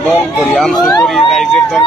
দল করি আমসু করি রাইজের দল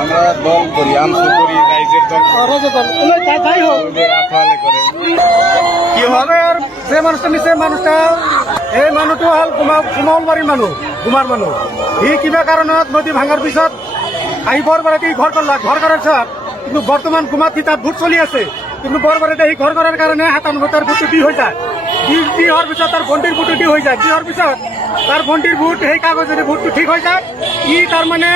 আমরা দল করি আমসু করি রাইজের দল করে কি হবে আর যে মানুষটা নিচে মানুষটা এই মানুহটো হল কুমালবাৰীৰ মানুহ গুমাৰ মানুহ ই কিবা কাৰণত নদী ভাঙাৰ পিছত আহি বৰবাৰীতে ঘৰ কৰলাক ঘৰ কৰাৰ পিছত কিন্তু বৰ্তমান গুমাত তাত ভোট চলি আছে কিন্তু বৰবাৰীতে এই ঘৰ কৰাৰ কাৰণে 97 তাৰ ভোটটো দি হৈ যায় দি হোৱাৰ পিছত তাৰ ভণ্টিৰ ভোটটো দি হৈ যায় দি হোৱাৰ পিছত তাৰ ভণ্টিৰ ভোট সেই কাগজেৰে ভোটটো ঠিক হৈ যায় ই তাৰমানে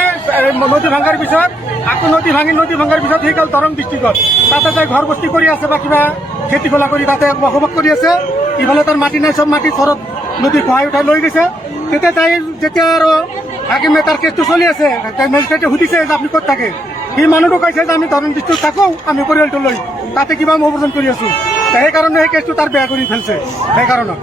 নদী ভাঙাৰ পিছত আকৌ নদী ভাঙাৰ পিছত সেই গ'ল দৰং ডিষ্ট্ৰিক্টত তাতে যাই ঘৰ বস্তি কৰি আছে বা কিবা খেতি খোলা কৰি তাতে বসবাস কৰি আছে ইফালে তাৰ মাটি নাই চব মাটি চৰত নদী খহাই উঠাই লৈ গৈছে তেতিয়া তাই যেতিয়া আৰু হাকিমে তাৰ কেছটো চলি আছে তাই মেজিষ্ট্ৰেটে সুধিছে যে আপুনি ক'ত থাকে সি মানুহটো কৈছে যে আমি দৰং ডিষ্ট্ৰিক্টত থাকোঁ আমি পৰিয়ালটো লৈ তাতে কিবা মই অভিযোগ কৰি আছোঁ সেইকাৰণে সেই কেছটো তাৰ বেয়া কৰি ফেলছে সেইকাৰণত